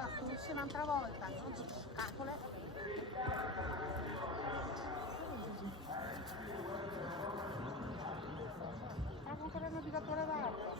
la corsa un'altra volta, non so scatole. Ma con quella navigatore d'arco.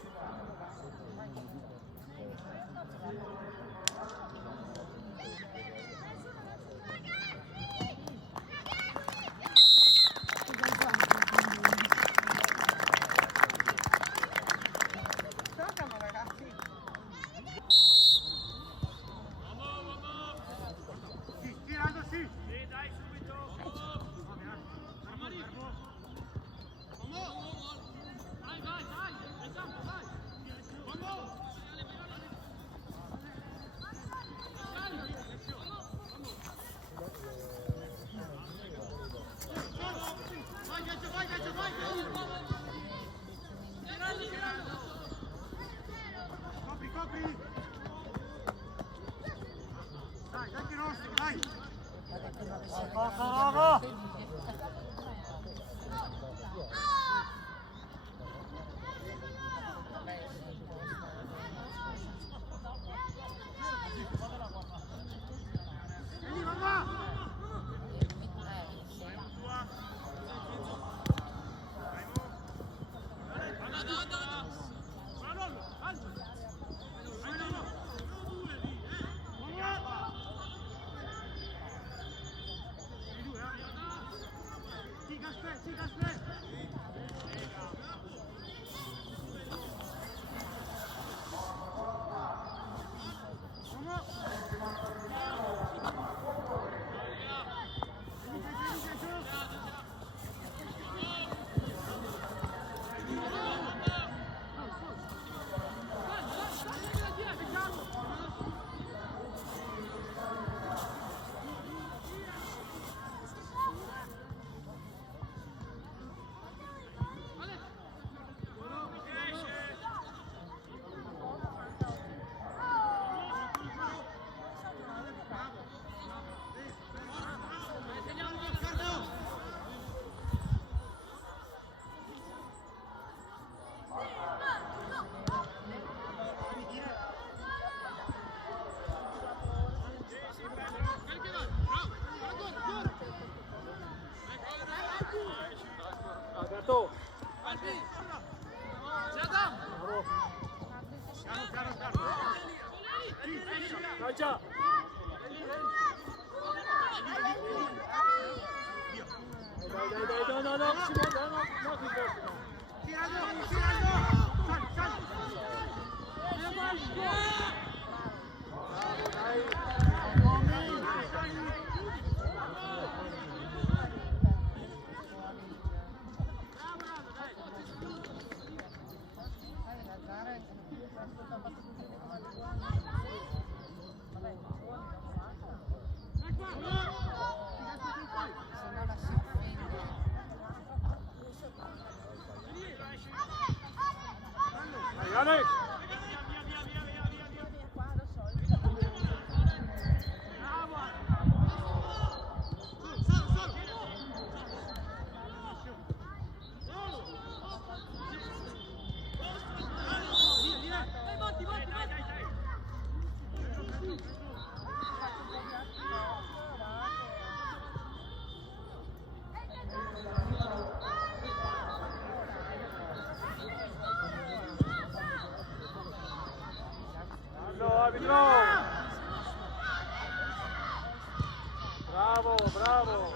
Bravo, bravo!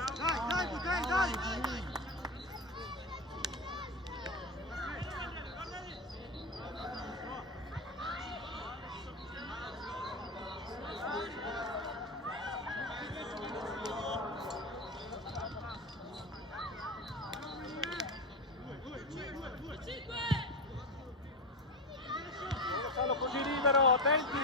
Dai! Fallo così libero, attenti!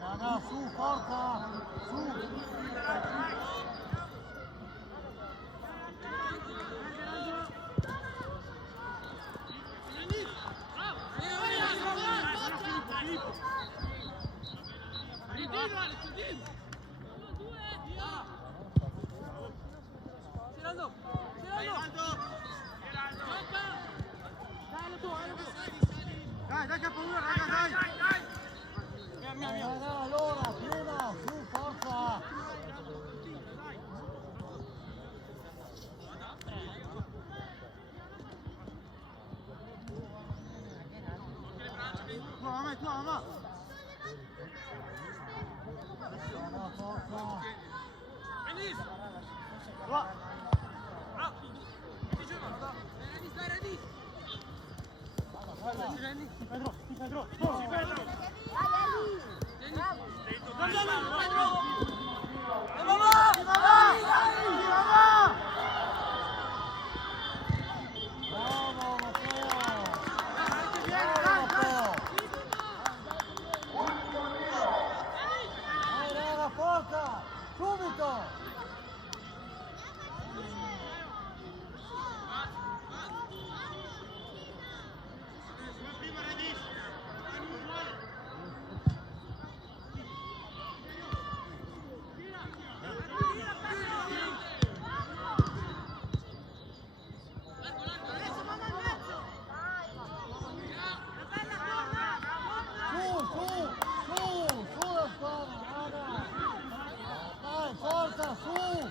Raga, su, forza! Su! Dai che ha paura, raga, dai! Allora, piena, su, forza! Tua mamma, tua mamma! Forza! Pedro! Subito! Forza, su!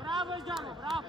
Bravo Gianni, bravo!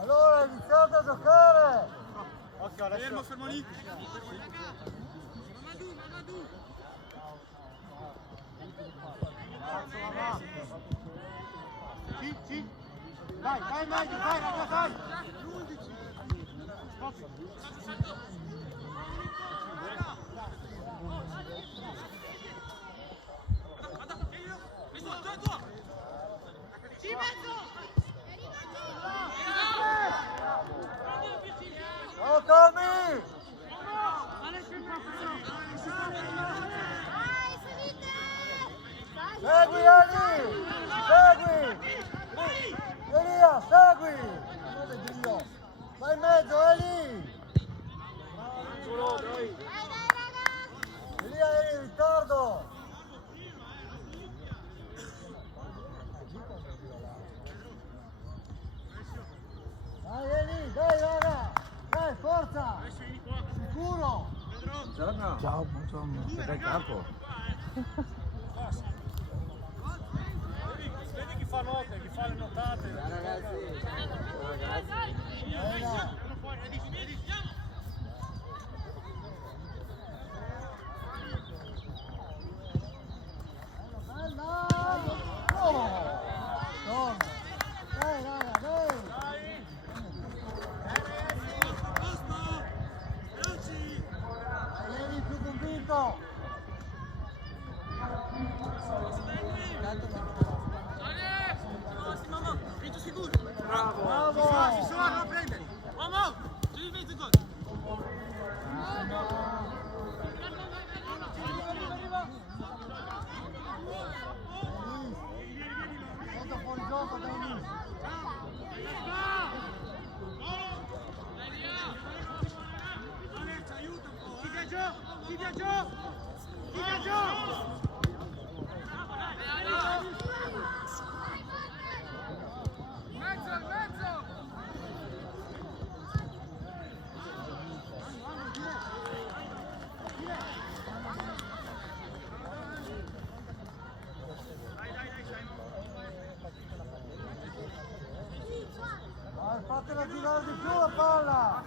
Allora iniziate a giocare! Occhio, adesso. Fermo lì! Sì! Dai, meglio, dai, raga, dai! Oh, Tommy! Segui, Ali! Segui! Elia, segui! Vai in mezzo, Eli! Elia, eri in ritardo! Che bel campo. Vedi chi fa note, chi fa le notate. Ragazzi. Fatela girare di più la palla!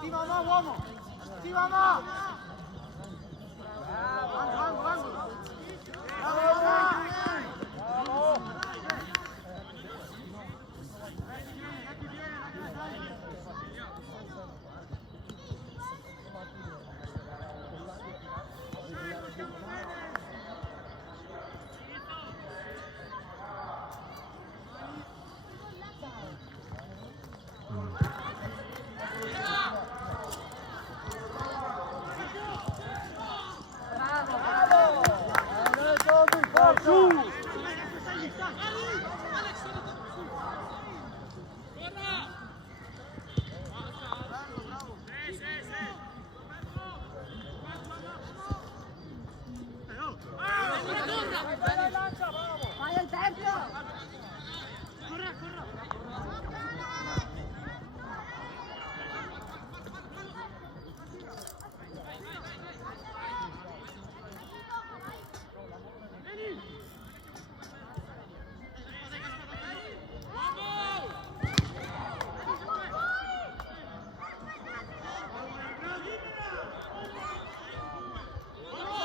Sì mamma uomo! Sì mamma! Bravo! Vai Alberto!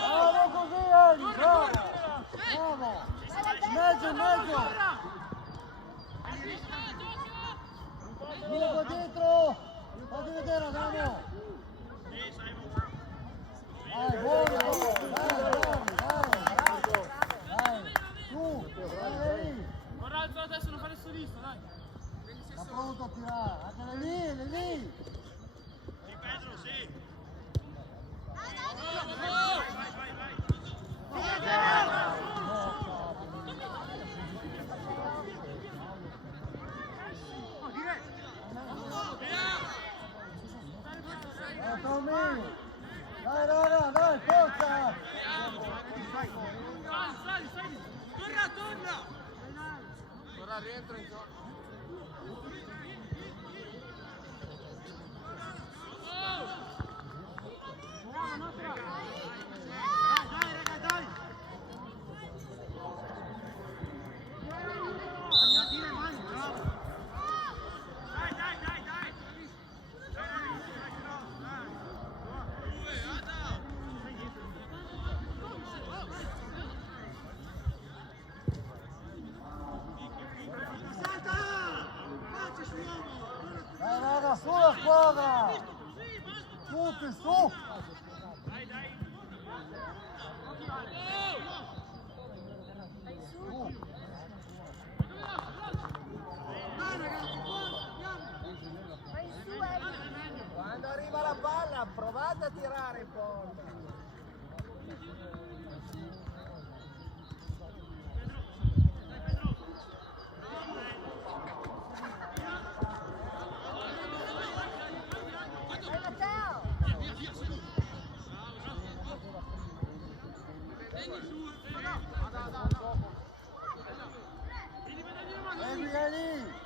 Bravo così, Eli! Bravo! Bravo! Mezzo! Vieni qua dietro! Fatti vedere, Adamo! Dai, buono! Dai! Su! Dai! Guarda, alzo adesso, non fare il solista, dai. Sta pronto a tirare! Anche lì! Sì, Pedro, sì. Tommy! Dai raga, dai, forza! Sali! Torna! Ora rientra in gioco. Dai raga, su la squadra! Tutti, su! Dai! Segui lì!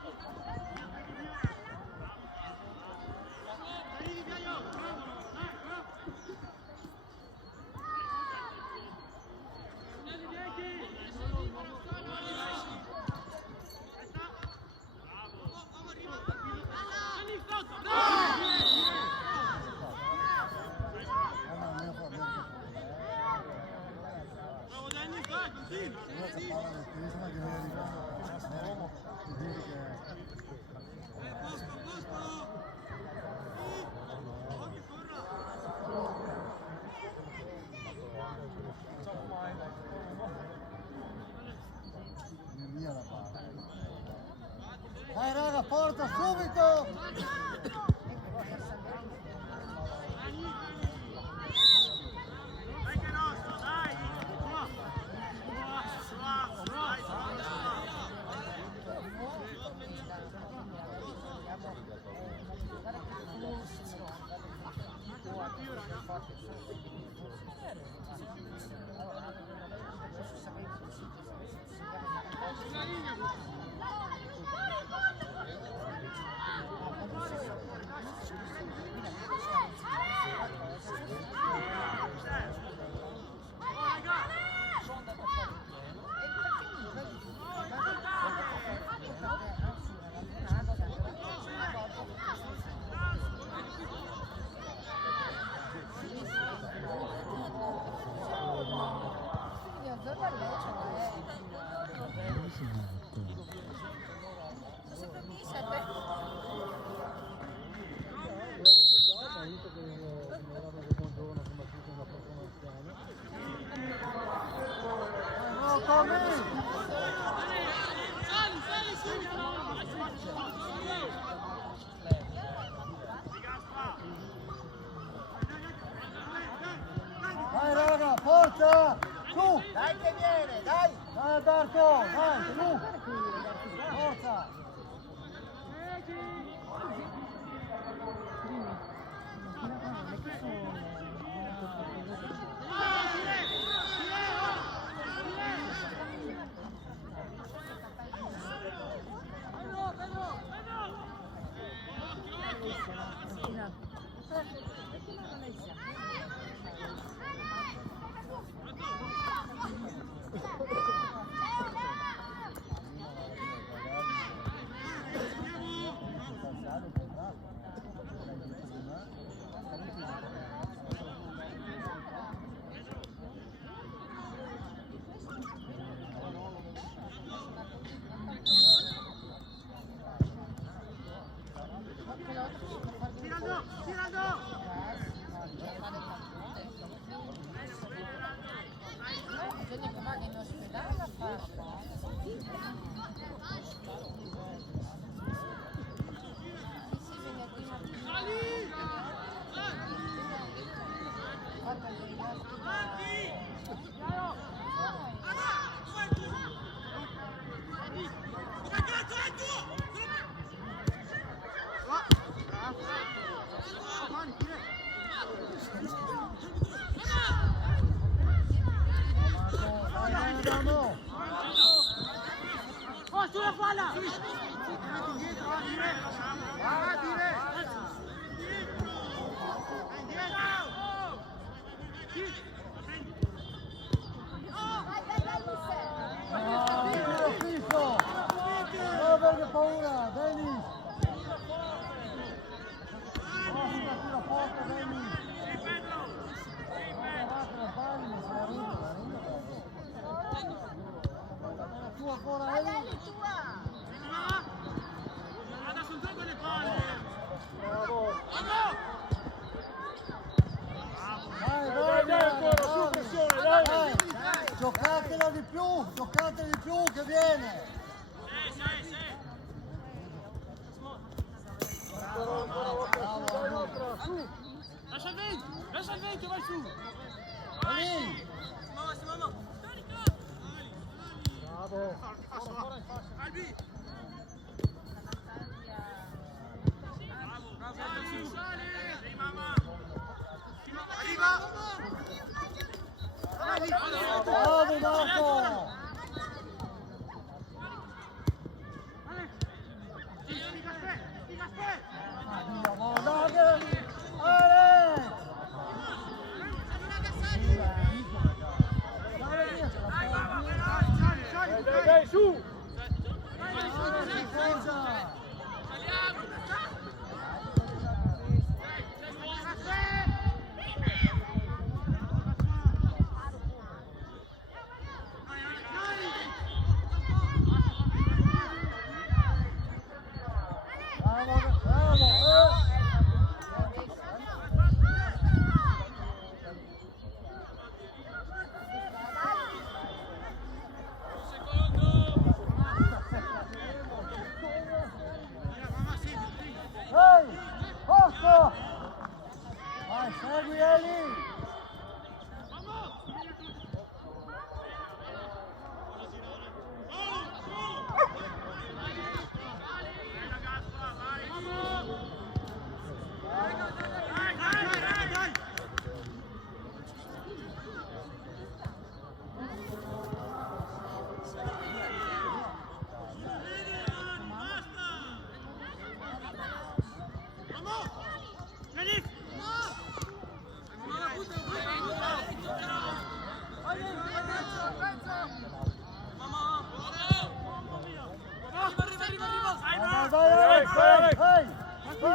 Dai raga, forza subito! Dai che nostro, dai! Dai raga, forza! Su! Dai che viene, dai! Dai Darko, dai, su! Forza! Sulla palla! Non avere paura, Dennis! Tira forte, Dennis! Tu ancora, Eli? Adesso gioco le palle! Bravo! Dai ancora, su pressione, dai! Giocatela di più che viene! Lascia il vento, vai su! Lì! Bravo! Albi! Sali! Mamma! Arriva! Bravo Marco! Dai, su! Ehi! Posto! Vai, segui Eli!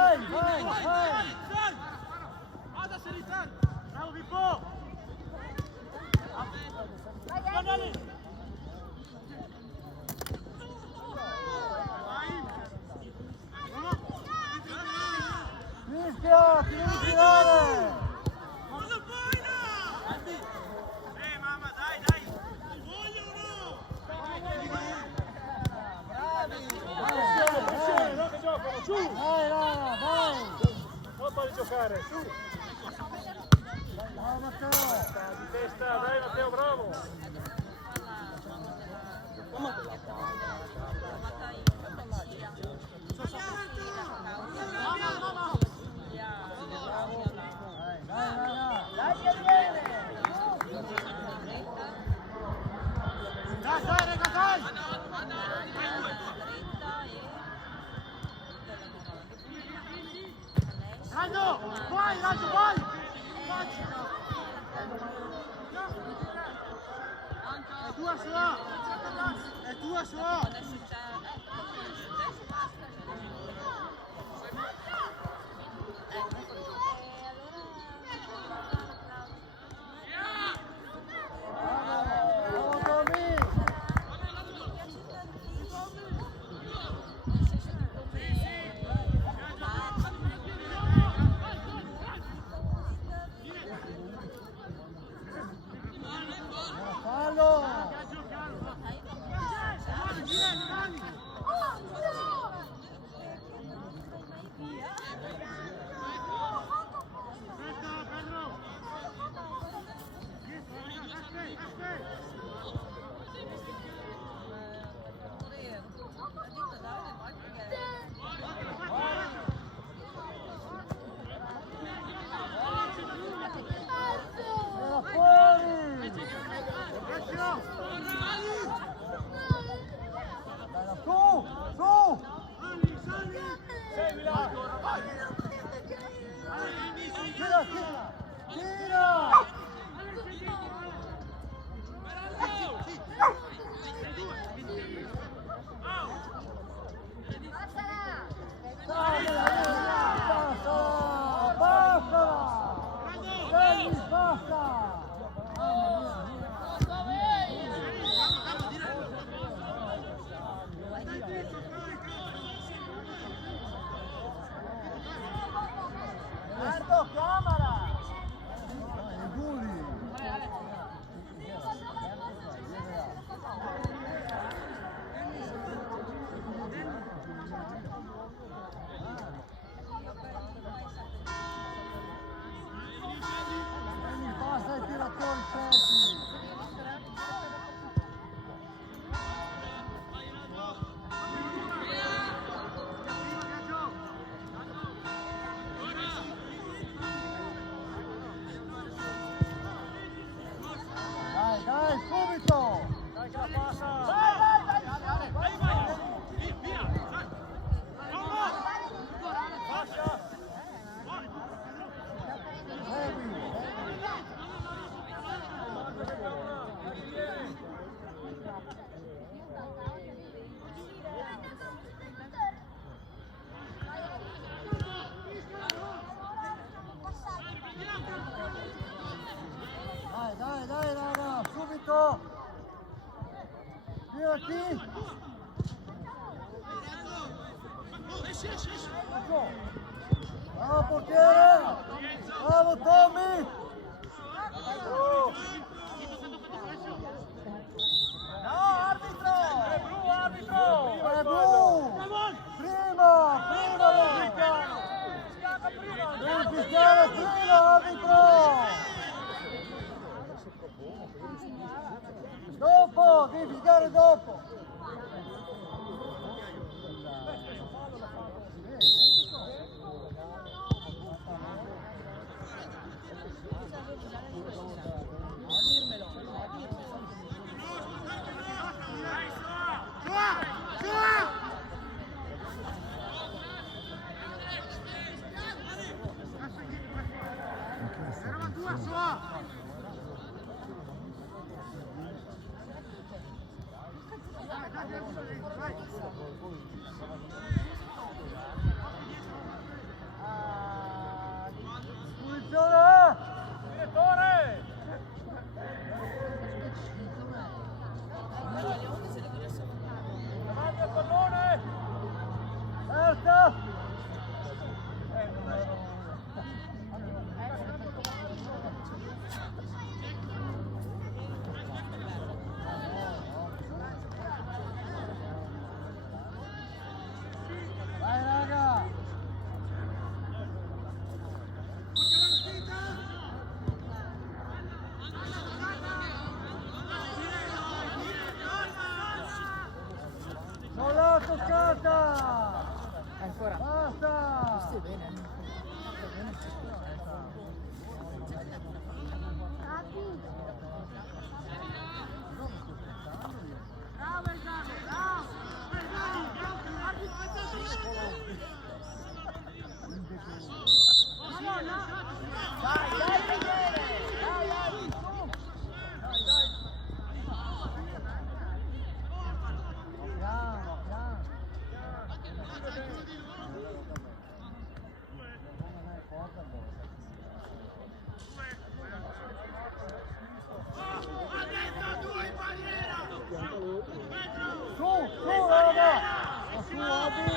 Vai! Vada Seritan! Bravo Pippo! Guardali! Fischia, ti devi tirare! Mamma, dai! Voglio o no? Bravi! No che giocano, su! Vai Lara, vai! Non fai giocare, su! Bravo Matteo! Di testa, dai Matteo, bravo! Dai Lara! Dai, raga, dai! Raggio, vai, vai! È tua sua! È tua sua! Bravo Tommy! Fallo! Girati! Bravo portiere! Bravo Tommy! No, arbitro! È blu, arbitro! È blu! Prima devi fischiare prima, arbitro! Dopo, devi fischiare dopo! Vai raga! Sola toccata! Ancora. Basta! Stai bene? Bravo Esame, bravo! Dai, dai Michele! Dai, dai, su! Piano, piano! Su, raga! Su, Abi!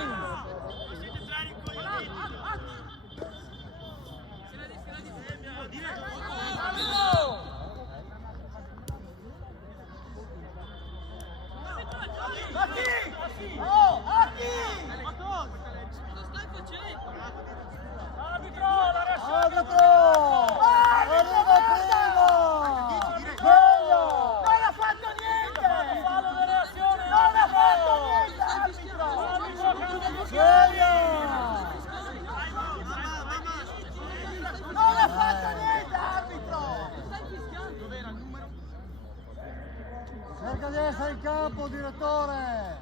Cerca di essere in campo, direttore!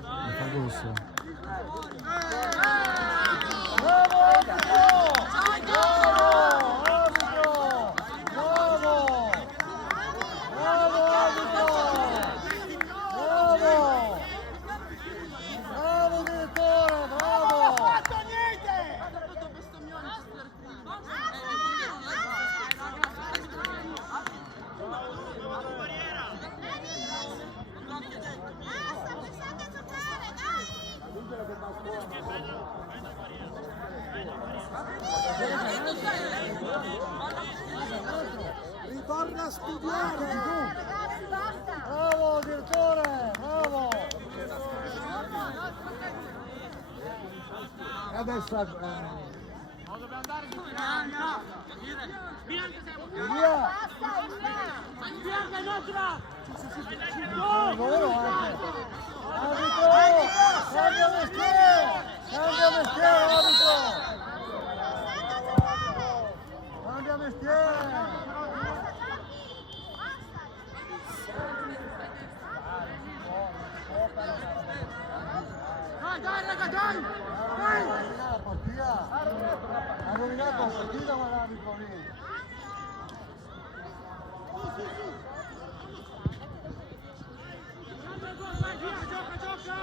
Mi fa gusto. Bravo, arbitro! Bravo, arbitro! Bravo! Bravo, arbitro! Bravo! Bravo direttore, bravo! Non ha fatto niente! Ritorna a studiare! Bravo direttore, bravo! E adesso Dobbiamo andare di Bianca! Bianca sei via! Bianca è nostra! Lavoro anche! Arbitro! Cambia mestiere! Cambia mestiere, arbitro! Cambia mestiere! Dai raga, dai! Dai! La partita! Ha rovinato la partita ma l'arbitro lì! Gioca, gioca!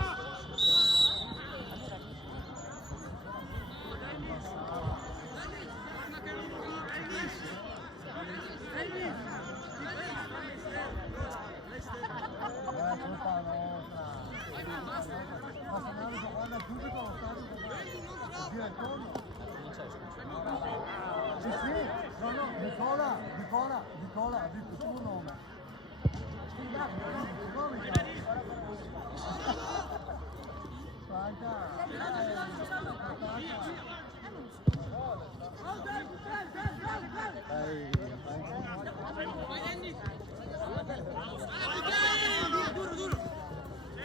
Sì, sì, no, no, Nicola, ha detto il tuo nome.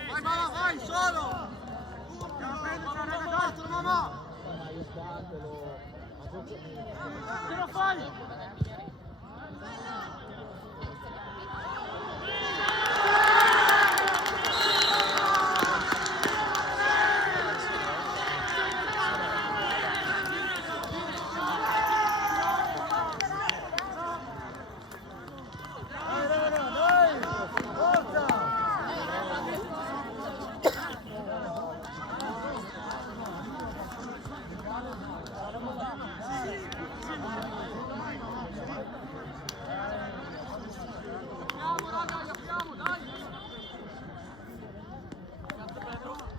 Vai, mamma, vai, solo! Andiamo bene, c'è una ragazza, mamma! Ce lo fai!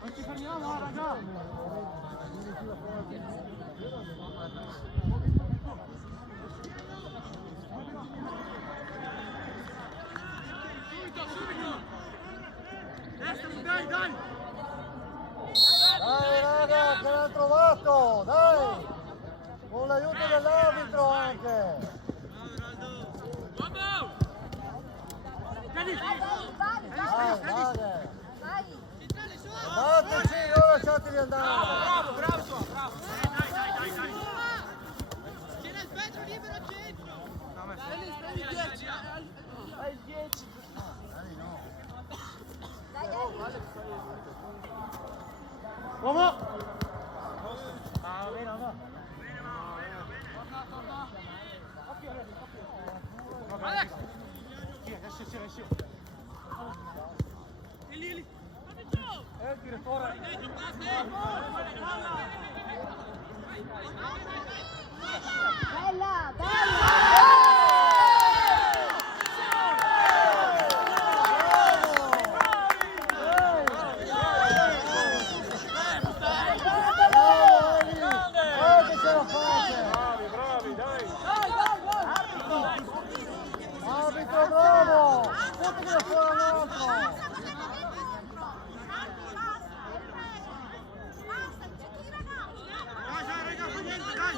Non ci fermiamo, raga! Dai, dai! Dai raga, che l'hanno trovato, dai! Con l'aiuto dell'arbitro anche! Vieni! Dai, dai! Battici, non lasciatevi andare! Bravo, bravo, bravo. Dai! C'era il vetro libero al centro! Prendi il 10. Hai il 10. Uomo! Alex! Adesso. Lì. Il direttore! Bella, bella! Che ce la fate! Bravi, dai! Arbitro bravo! Fatemi fuori un altro! Dai, raga, fa niente, dai!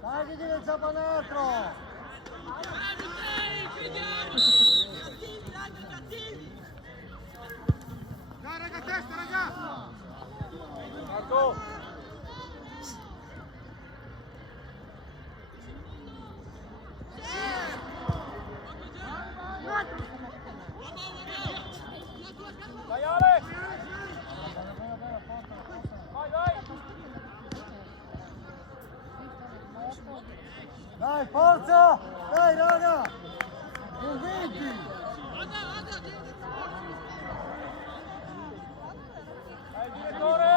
Dai che dire il Zapanetro! Dai, raga, testa, raga! Marco! Dai, Ale! Vai! Dai, forza! Dai raga! Convinti! Dai, direttore!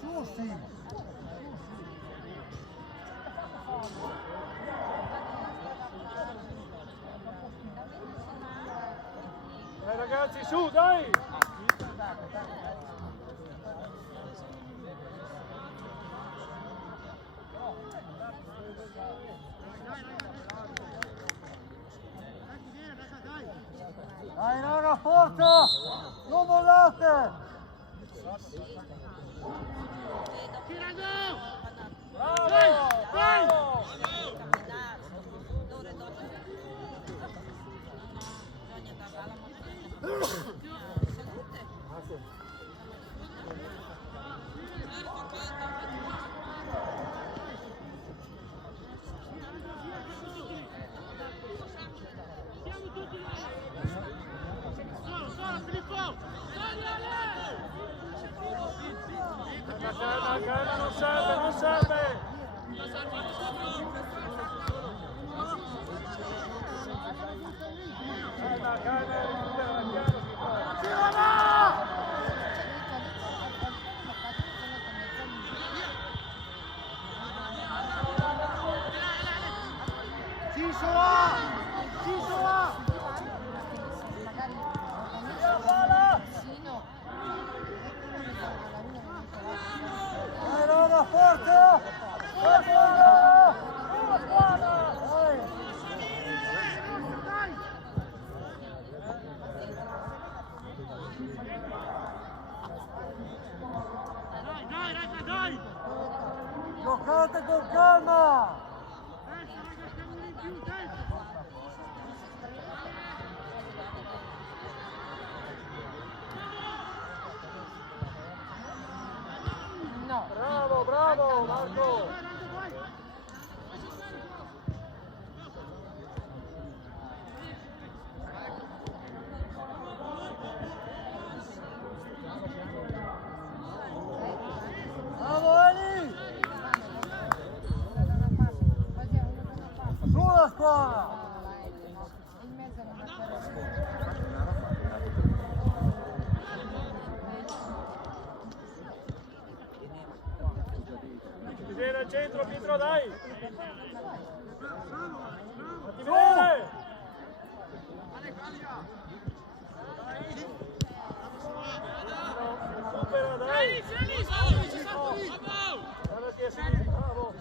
Su sì! Dai ragazzi, su, dai! Dai raga, forza! Non mollate! Bravo! Bravo! La calma non serve, non serve! Dai raga, forte! Forte! Dai! Dai, raga, dai! Giocate con calma! Bravo, bravo Marco! Bravo Eli! Sulla squadra! Ti viene al centro, Pietro, dai! Fatti vedere! Supera, dai! Guardati a sinistra, bravo!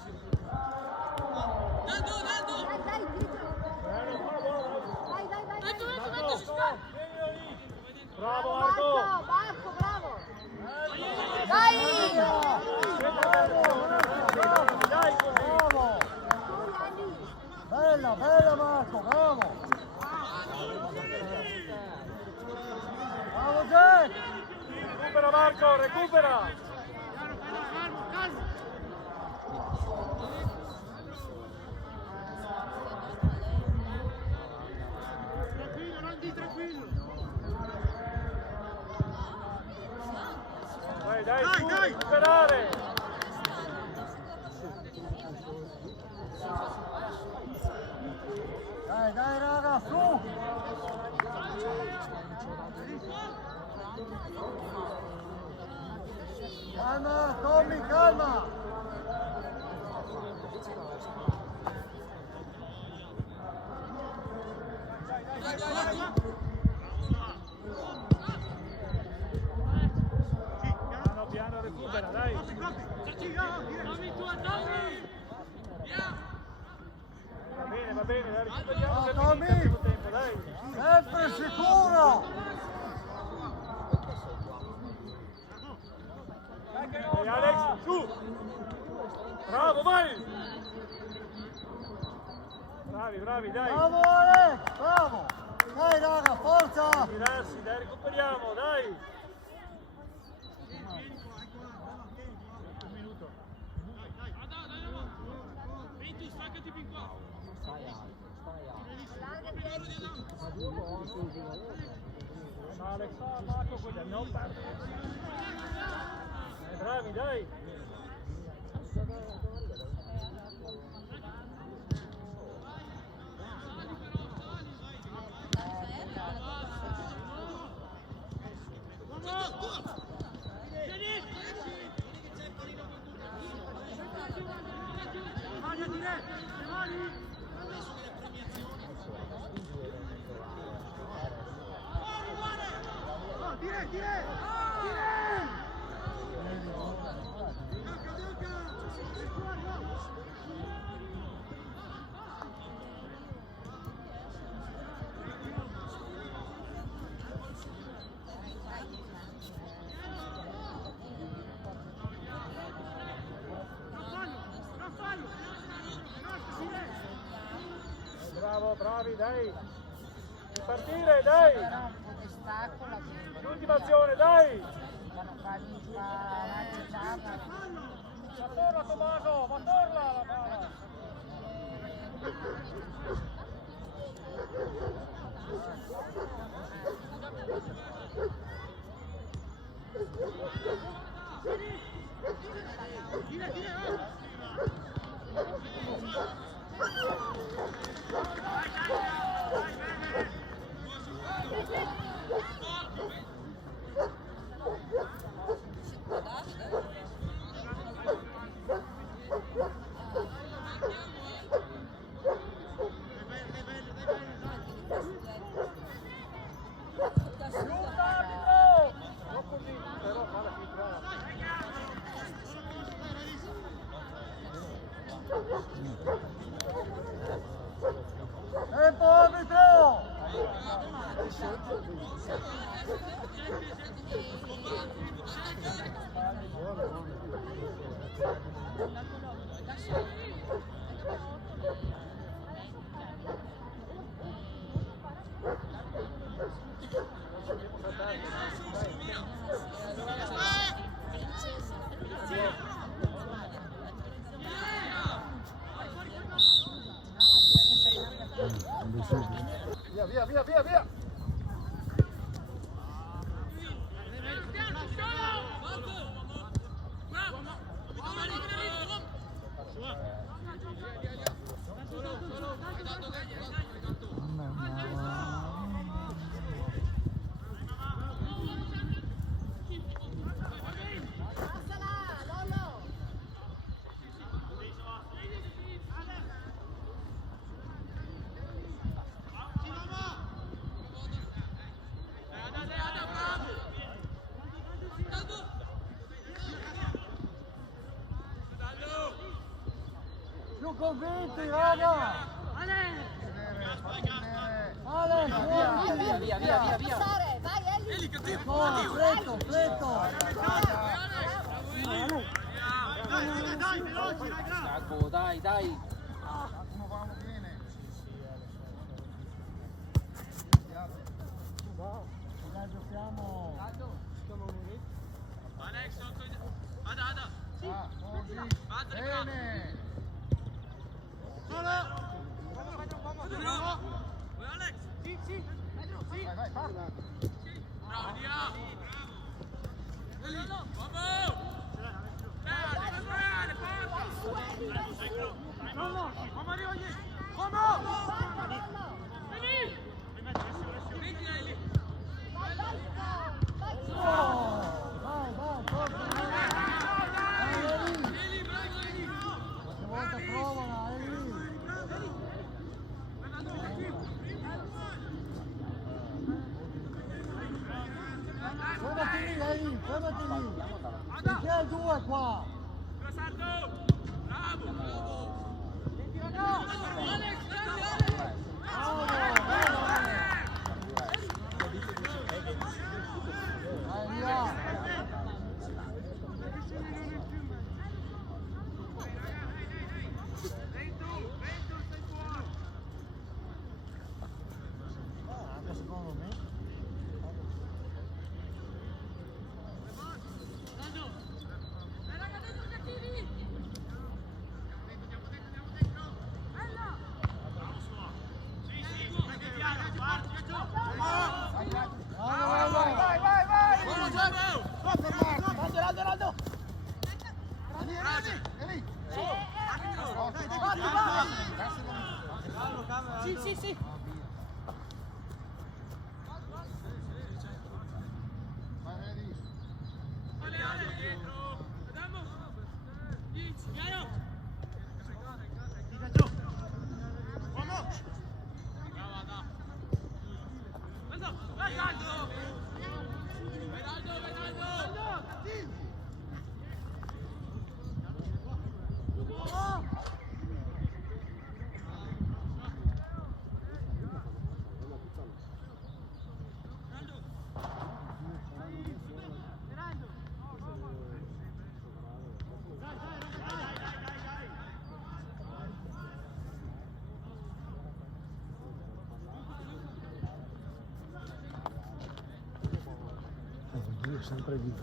Bravo Marco! Marco, bravo! Dai! Dai così! Bravo! Bella, bella Marco, bravo! Bravo Jack! Recupera Marco, recupera! Dai, su, recuperare! Dai, dai raga, su! Calma, Tommy, calma! Piano piano recupera, dai! Va bene, dai, recuperiamo che Tommy! abbiamo tempo, dai! Sempre sicuro! Dai Alex, su! Bravo, vai! Bravi, bravi, dai! Bravo Alex, bravo! Dai raga, forza! Tirarsi, dai, recuperiamo, dai! Alex, Marco, così, non perdere! Bravi, dai! Bravo, bravi, dai! Partire, dai! L'ultima azione, dai! Ma torna Tommaso, ma torna la palla! Tempo arbitro! Via, via, via, via! Più convinti, raga! Ale, Via. Vai, Eli. fletto, fletto! Dai. Dai, giochiamo! Bene! Vai, parla! Vai, forza! Qualche volta provala, fermati lì! Perché hai due qua? Vai via! Anche secondo me. Sì. Sempre lì.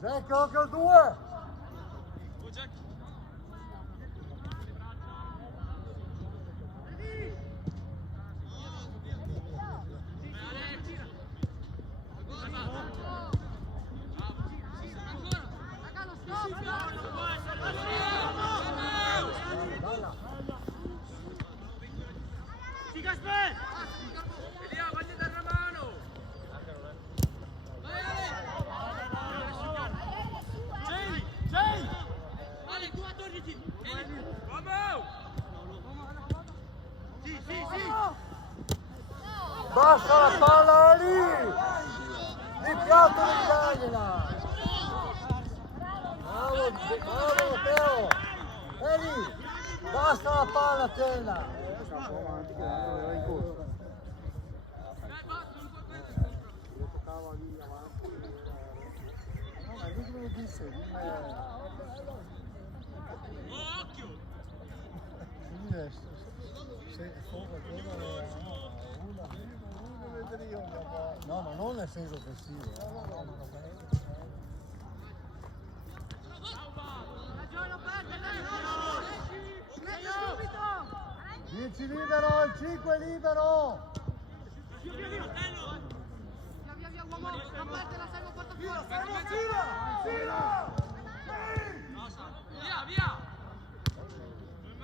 Jack, occhio al 2! Basta la palla lì! piatto di tagliela! Bravo, bravo Matteo! Vedi, basta la palla, tela! Io toccavo lì avanti. No, ma lui me lo disse. Se fa qualcosa no, ma non nel senso offensivo. Dieci libero, il 5 libero! Via, uomo, a parte la salvo, porta fuori. Via!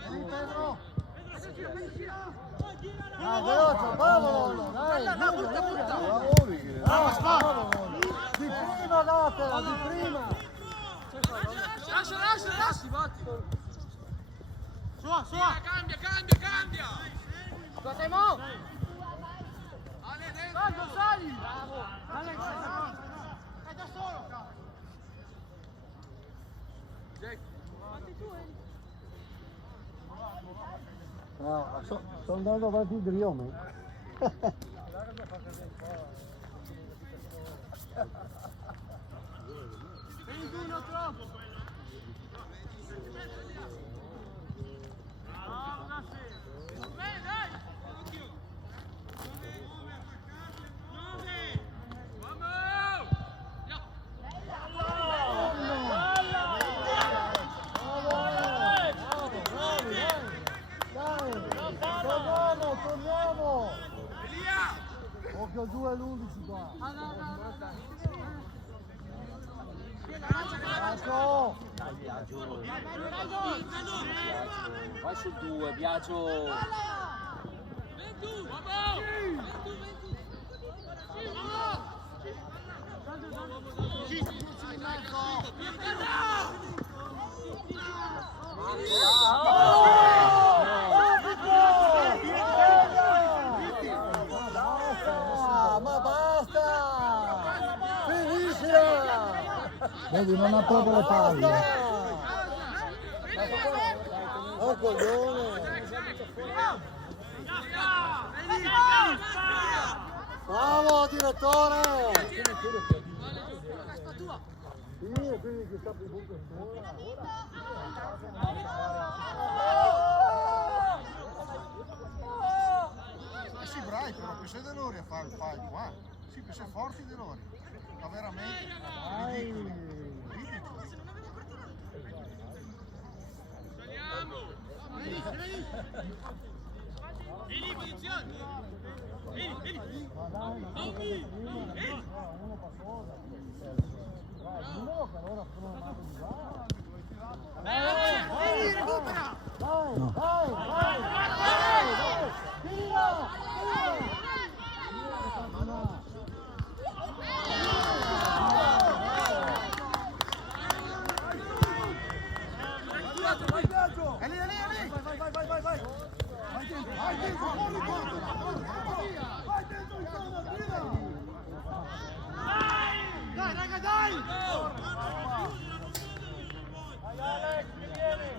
Sì, Pedro! Ah, veloce, bravo! Dai, bravo! Di prima datela, di prima! Lascia, batti. Su. Cambia. Guarda, Ale, sali. Bravo. Ale, è da solo. Jack. Fatti tu, No, sto andando avanti il Briome. Uno troppo. Torniamo! Occhio 2 all'11 qua. Biagio! Vai sul 2, Biagio! Ma basta! Finiscila! Vedi, non ha proprio le palle. Oh, coglione! Bravo, direttore! Sì, quindi che sta più buco Sì, bravi, però più sei dolori a fare il fallo, qua. Sì, più sei forti dolori. Ma veramente ridicoli. Vieni, posizione. Vieni. uno passosa. Uno che allora sono armato di là. Vieni, recupera. Dai! Tira! È lì! Vai! Vai dentro, fuori porta! Vai dentro il campo, tira! Dai, raga, dai! Vai Alex, che vieni!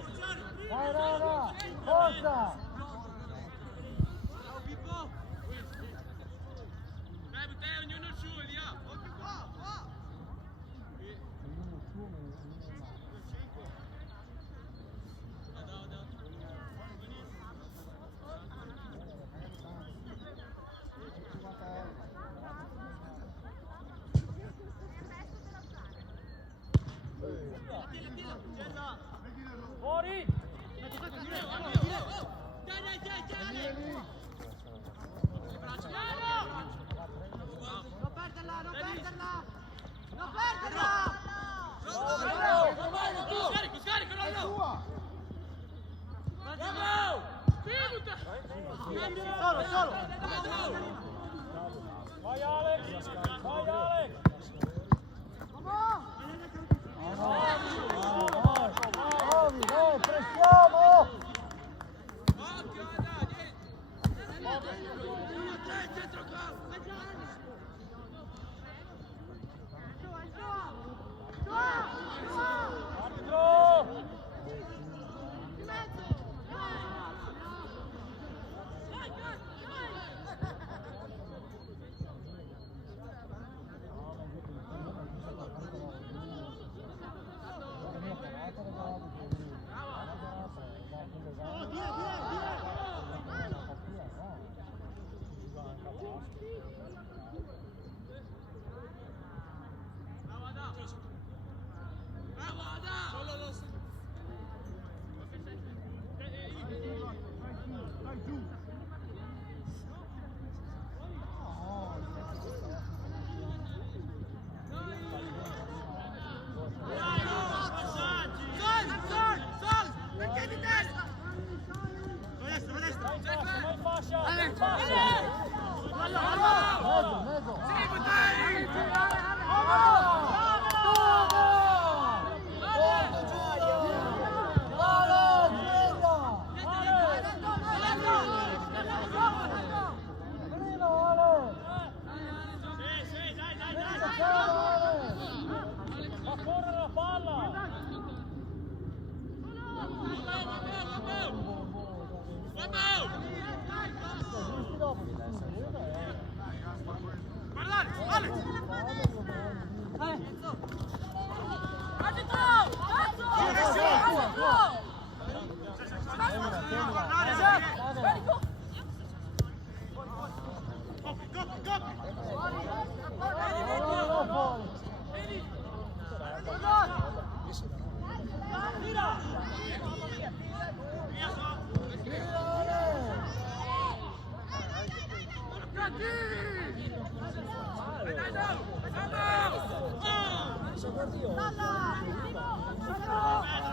Dai raga, forza! Ognuno il suo, Elia! Qua! Fuori! Non perderla! Scarico, Rollo! Solo! Vai Alex! Dai, pressiamo!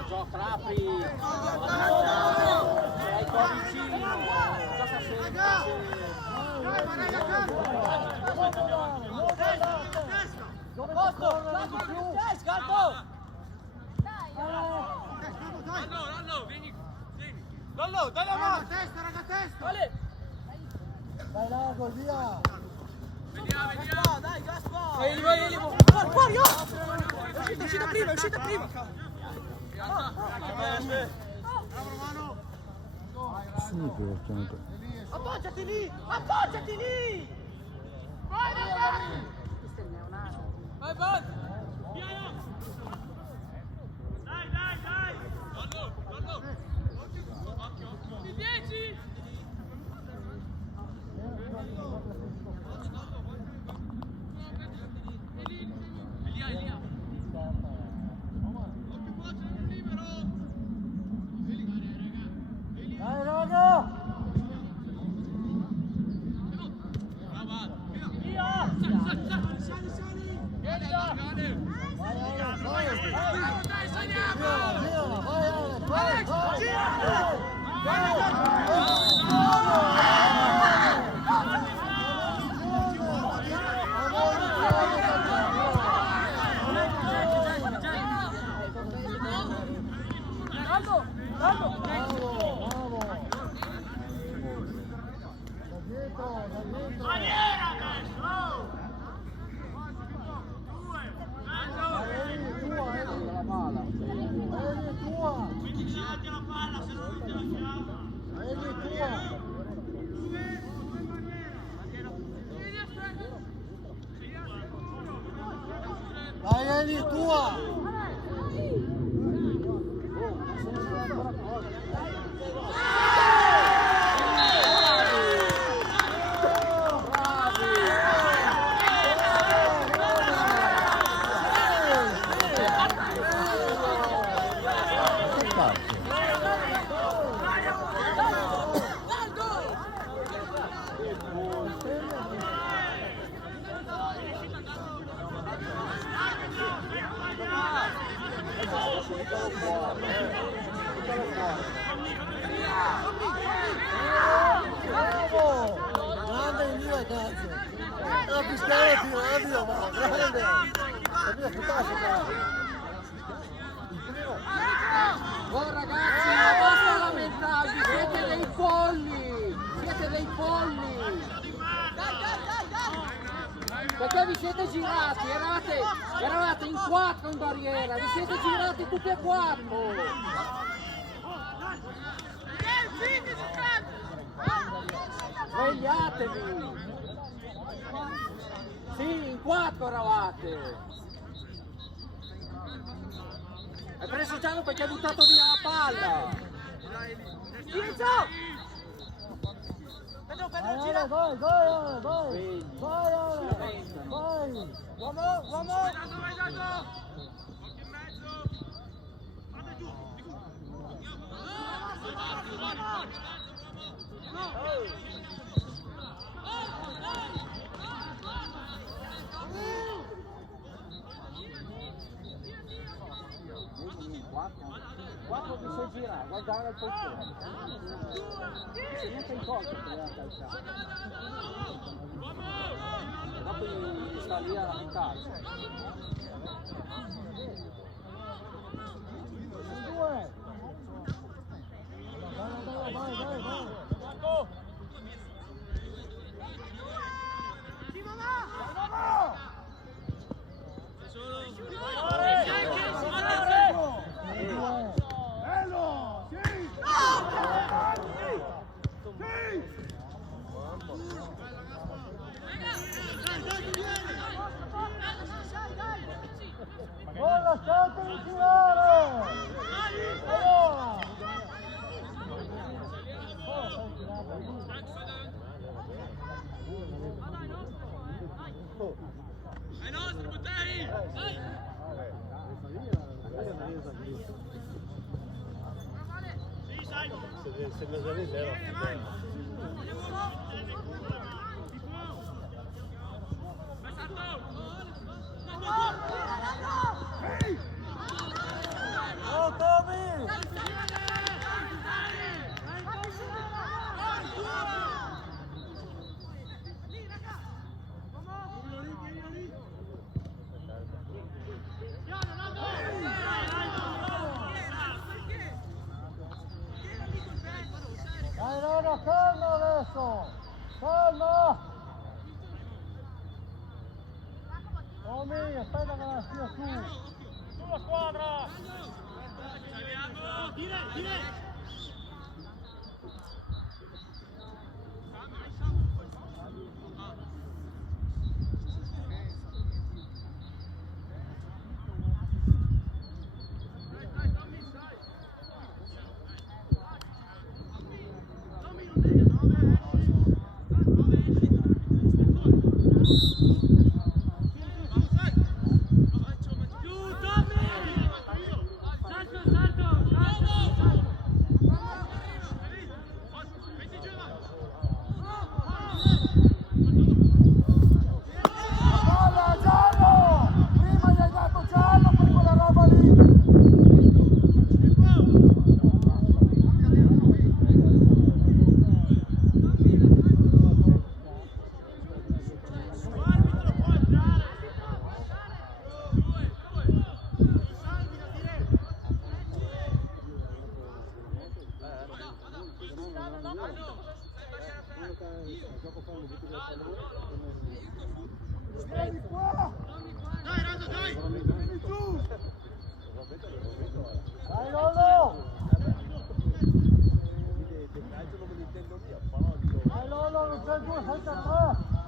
Gioca Rapri! Sei qua vicino! Gioca sempre! Lollo, dai la mano! Testa, raga, testa! Vale! Dai Lago, via! Vediamo! Dai, Gaspar! Vieni! Fuori, oh! È uscita prima, è uscita prima! Appoggiati lì! Appoggiati lì! Vai, vai! Vai, vai! Dai! Lollo! 10! Elia! Dai raga! Dai Eli, tua! Bravo! Grande il mio ragazzo! La pistola tira, ma grande! Capito che faccio? Oh ragazzi, non basta lamentarvi, siete dei polli! Siete dei polli! Dai! Perché vi siete girati, eravate in 4 in barriera, vi siete girati tutti e 4. Svegliatevi. Sì, in 4 eravate. Hai preso giallo perché hai buttato via la palla. Vai! Uomo! Quattro di sei girare, guardare il portiere. Se niente in corso che deve calciare. Dopo gli sta lì a lamentare. Lasciatemi girare! È nostro, Botteri! Se me salite era oh, Tommy! Dai, Rona, calma adesso! Calma! Tommy, aspetta che la stia su! Sulla squadra! Dire! Vieni qua! Dai, Raso, dai! Vieni giù! Dai, Lolo! Dai, Lolo, non c'è 2, senza 3!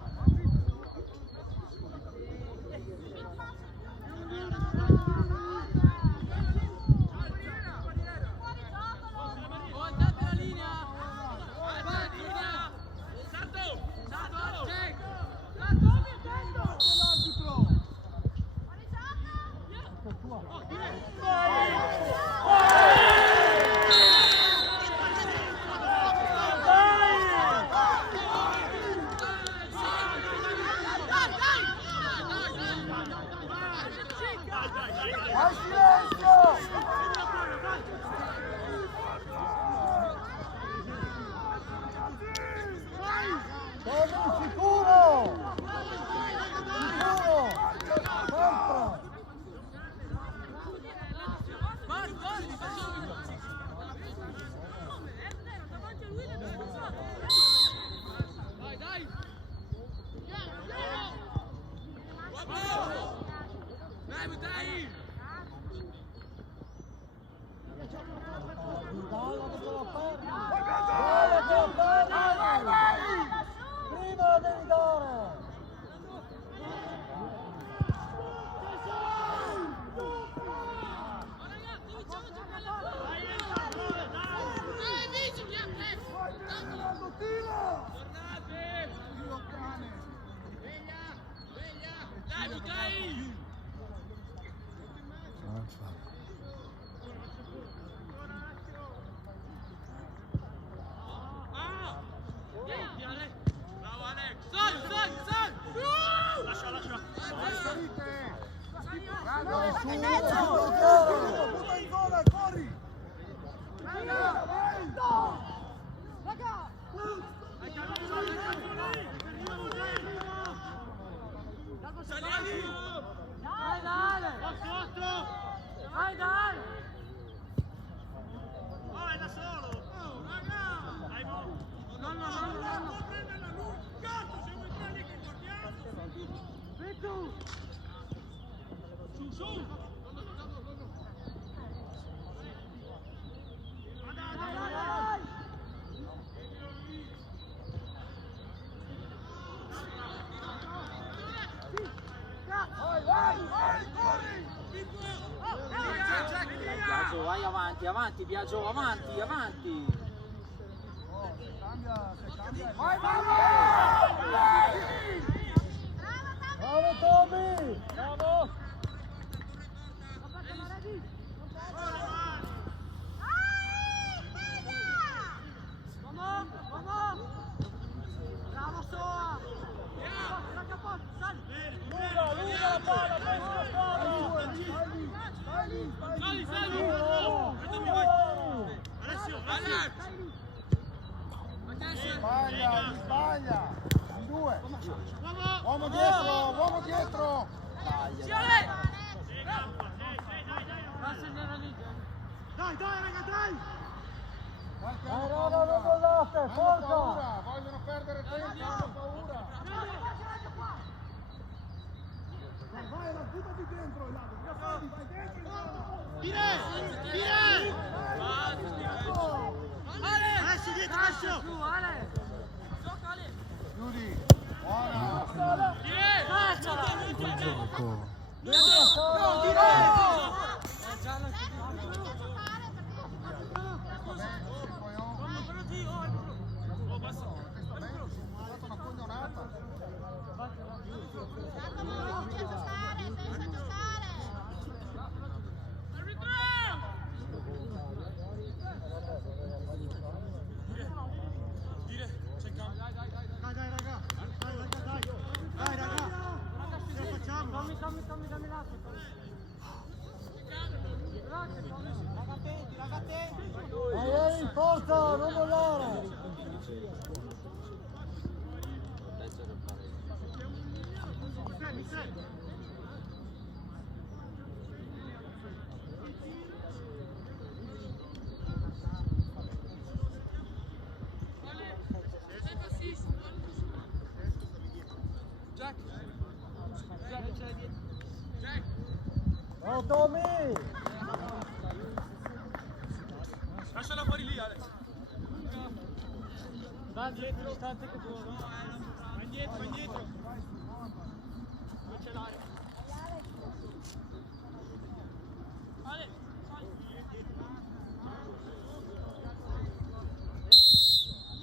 Butta in zona, corri! Biagio, vai avanti, avanti, Biagio, avanti, avanti. Cambia, se cambia. Vai, bravo Tommy! Bravo! Lunga la palla, prendi la palla! Sbaglia, sbaglia. In due. Uomo dietro, uomo dietro. Dai, raga, dai! Dai, Roma, non mollate, Hanno forza! paura, vogliono perdere tempo, hanno paura. Vai, buttati dentro, Ilario. Vai dentro, Chiudi. Buona. Dai, forza, non mollare! Oh Tommy! Lasciala fuori lì, Ale. Va dietro, tanto che può. Va indietro, va indietro. Dove c'è l'area? Ale,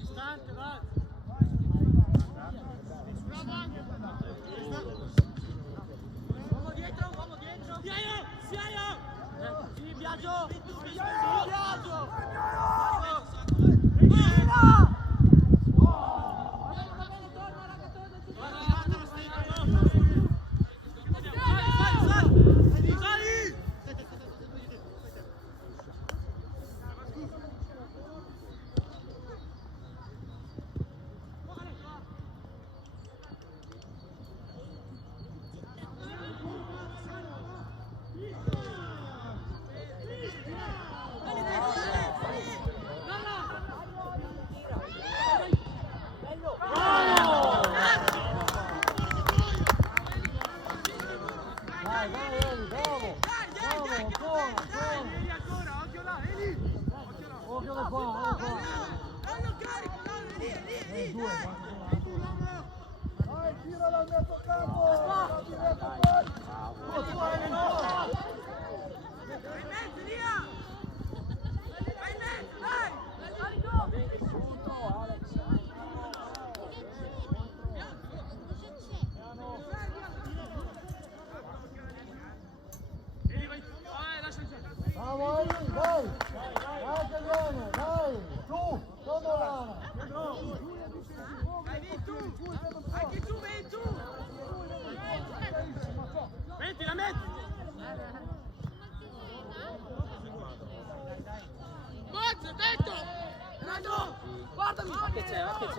distante, vai. Uomo dietro, uomo dietro. Siaio, Siaio. Sì, Biagio. Biagio.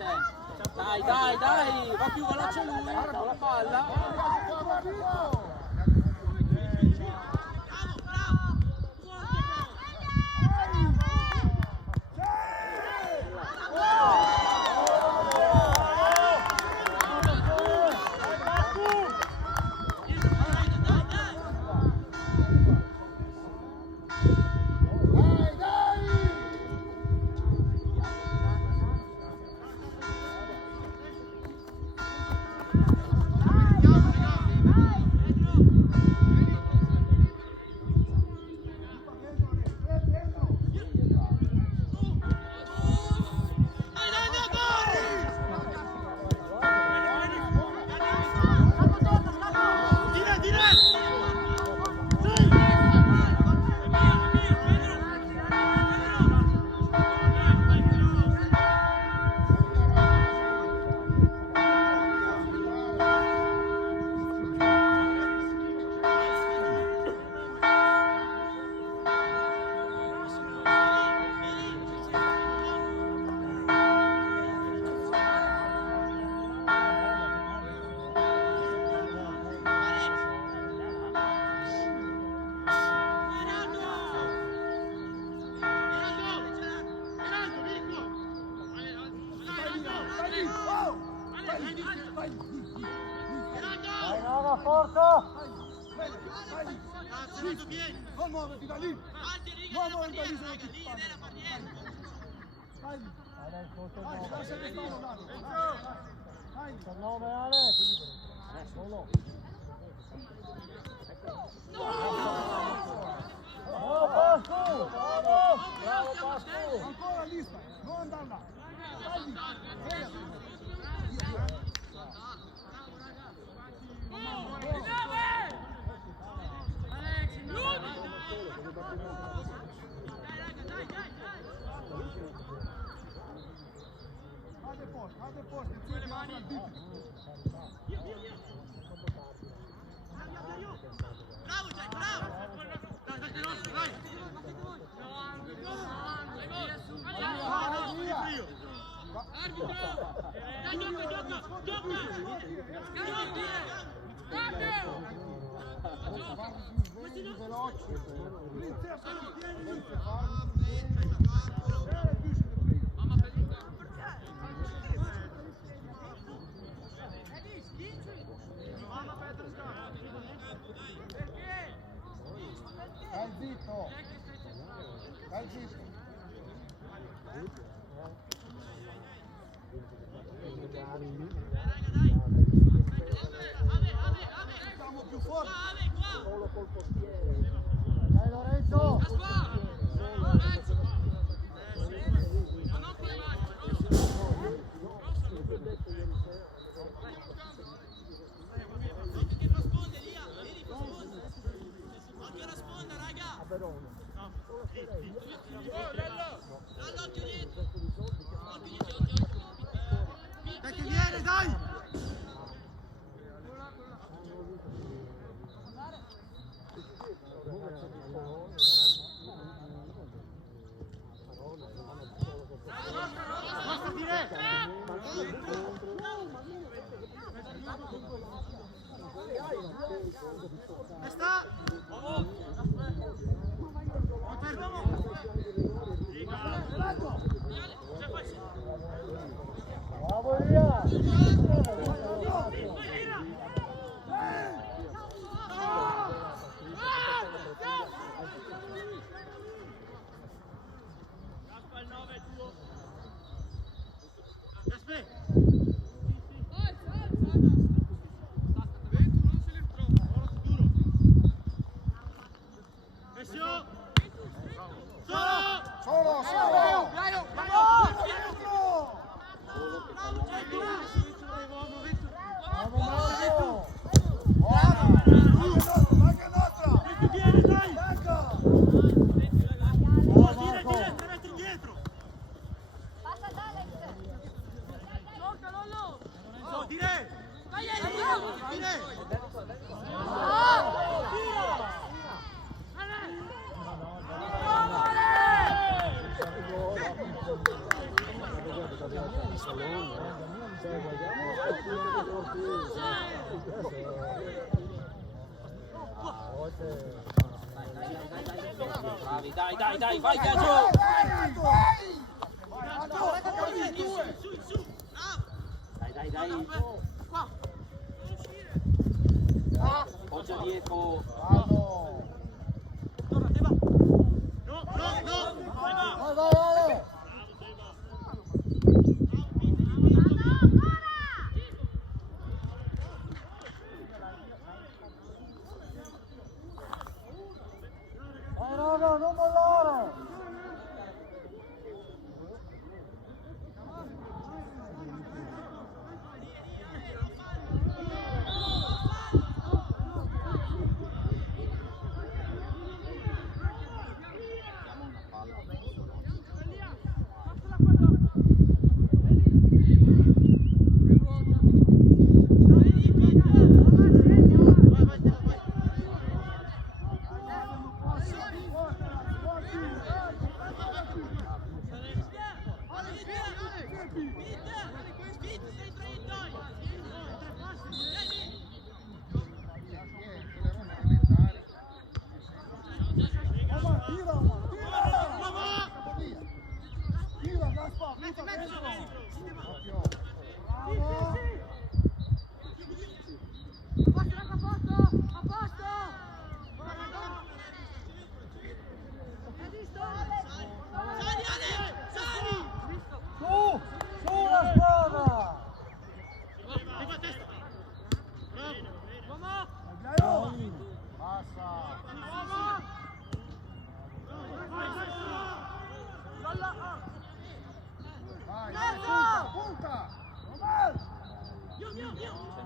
c'è. Dai, dai, dai, va più veloce lui con la palla. Non muoverti da lì! Non muoverti da lì se non ti fanno! Vai! Vai, lascia che stanno un attimo! Vai! 19 Ale! Solo! Bravo Pascu! Bravo Pascu! Ancora lì stai! Non andare là! Vai lì! Fate posto, le mani! Bravo Jack, bravo! Dai! Arbitro! Dai, Dai zitto! Dai zitto! Siamo più forti! Solo col portiere. Dai Lorenzo! Dai che viene, dai! Sta! Bravo Elia! Solo! Bravo Marco! Vai che è nostra! Bianca! Bravo Marco! Passa ad Alex! Gioca, Lollo! Oh, direi! Vai, vai! di salone, cioè bravi, dai, vai Gaggio! Dai. Poggio dietro. Vai. No, non mollare!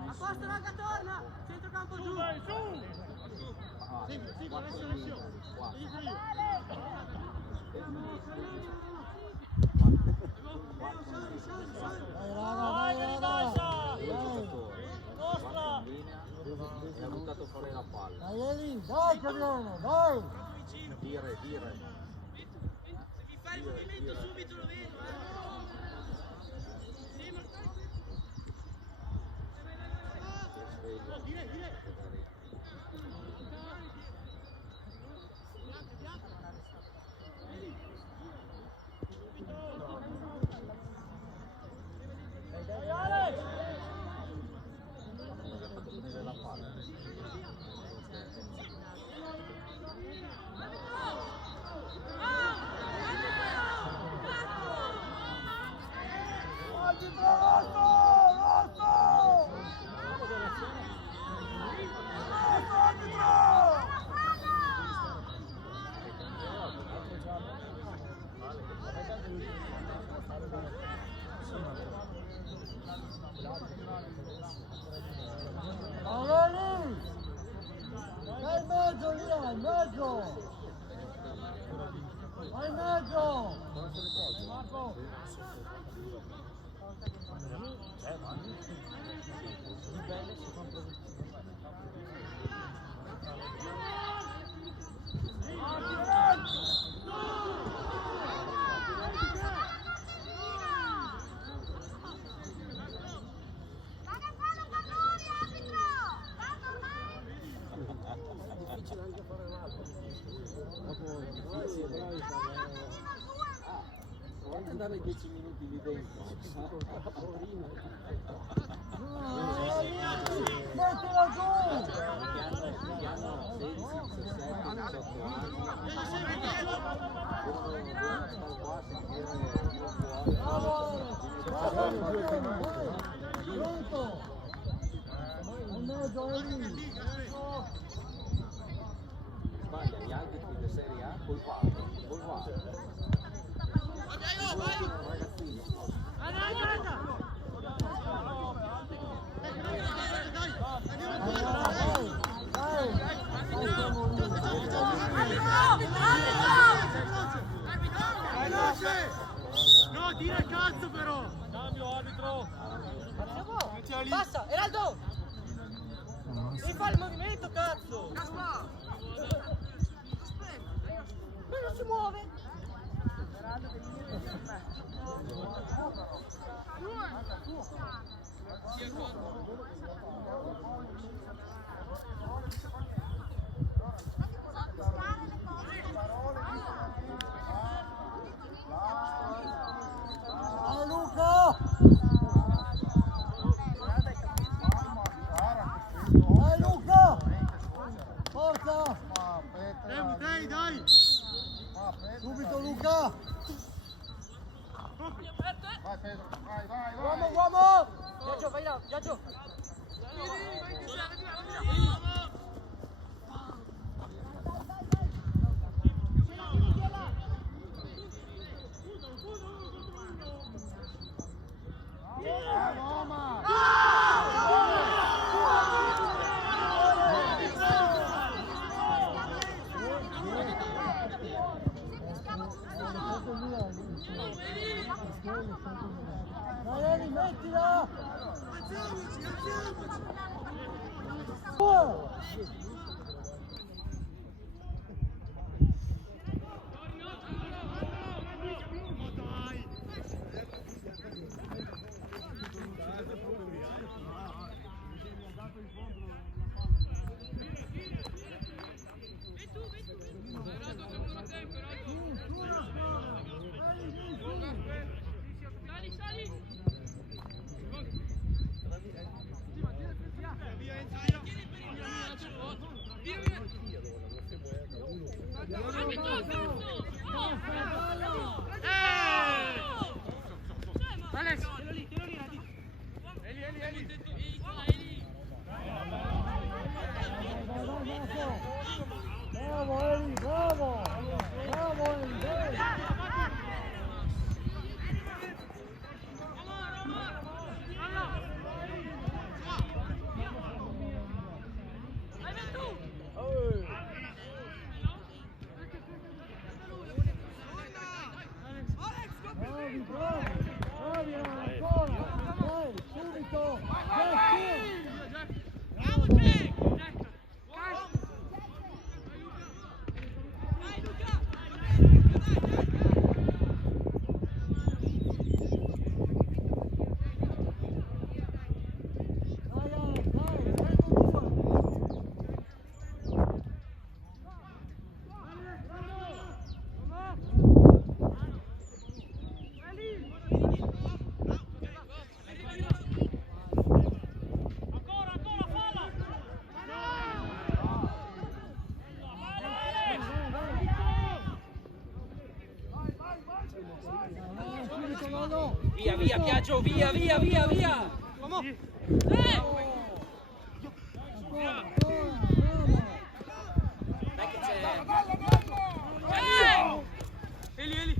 Apposta raga, torna! Centrocampo giù! Sì, adesso. Ha buttato fuori la palla. Dai Campione, dai! Dire. Se mi fai il movimento subito lo vedo, Vai in mezzo! Provate ad andare 10 minuti lì dentro. Mettila giù! Che hanno 16, 17, 18 anni. Devono stare qua a sentire Pronto! In mezzo, Eli! Sbaglia gli altri di Serie A col VAR. Ragazzini. No, tira il cazzo però! Cambio arbitro! Passa, Eraldo! Devi fare il movimento, cazzo! Ma non si muove! Dai Luca! Dai Luca! Forza! Dai! Subito Luca! Vai Pedro, vai! Uomo! Viaggio, vai là, viaggio! Dai Eli, mettila! Bravo Eli, bravo! Bravo Eli, dai! Bravi ancora! Dai, subito! Via, via, Piaggio, via! Dai che c'è! Eli!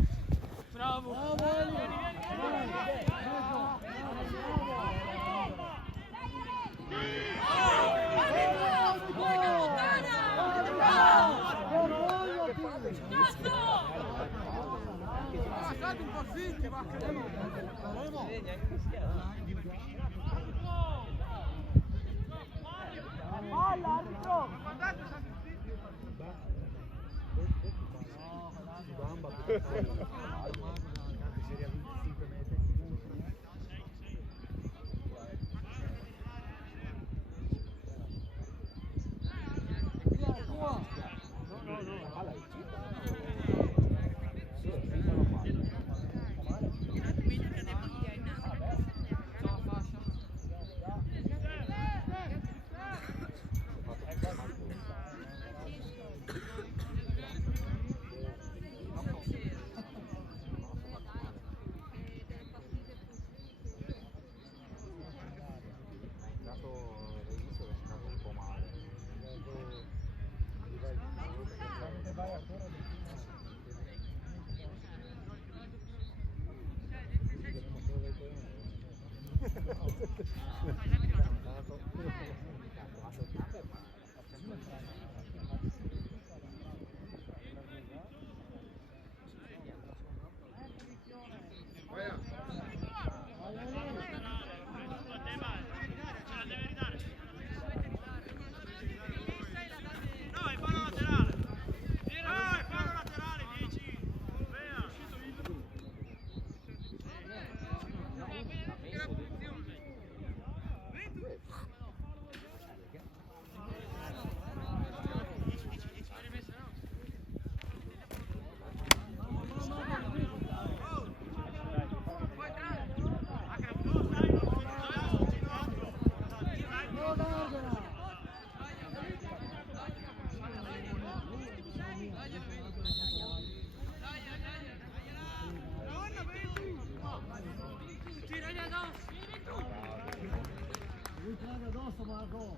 Bravo! Bravo Eli! State un po' zitti, va che Palla, arbitro! posto Marco.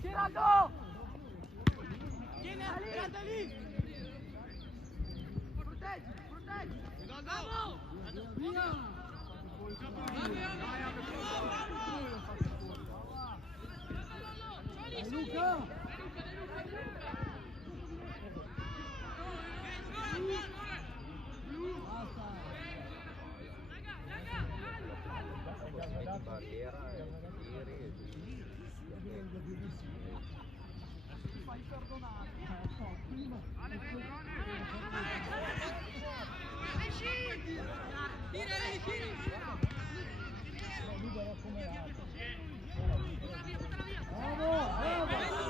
Tirato! Tieni, tirate lì! Proteggi, proteggi! Bravo! Via! Dai Luca! Barriera e tiri Fai perdonare. Prima. Libera come l'altro. Bravo, bravo.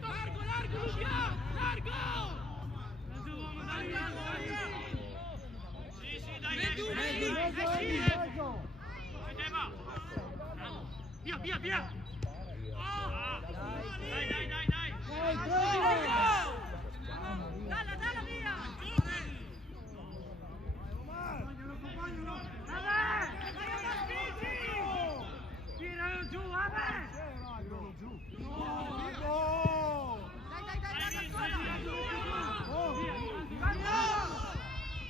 Largo, largo, Luca! Largo! Sì, sì, dai, Mezzo. Via, via, via! Dai, dai, dai, dai! Dai, prego. Dalla, dalla via! Tiralo giù, vabbè! Dai, dai, dai,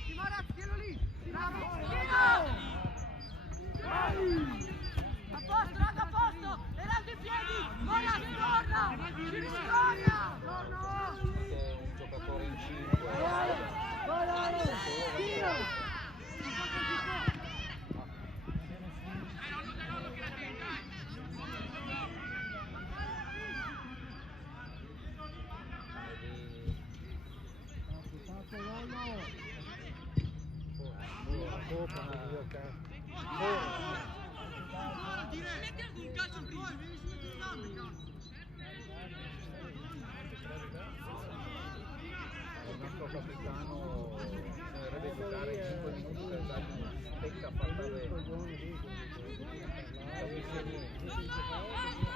Timora, tienilo lì! Bravo! Tiro! A posto, raga, a posto! Eraldo in piedi! Ora, scorra! Ci riscorra! un giocatore in 5 Tira. Metti un calcio al gol, devi mettere le gambe, cazzo! il nostro capitano bisognerebbe giocare in 5 minuti per dargli una stecca fatta bene. Non capisce niente.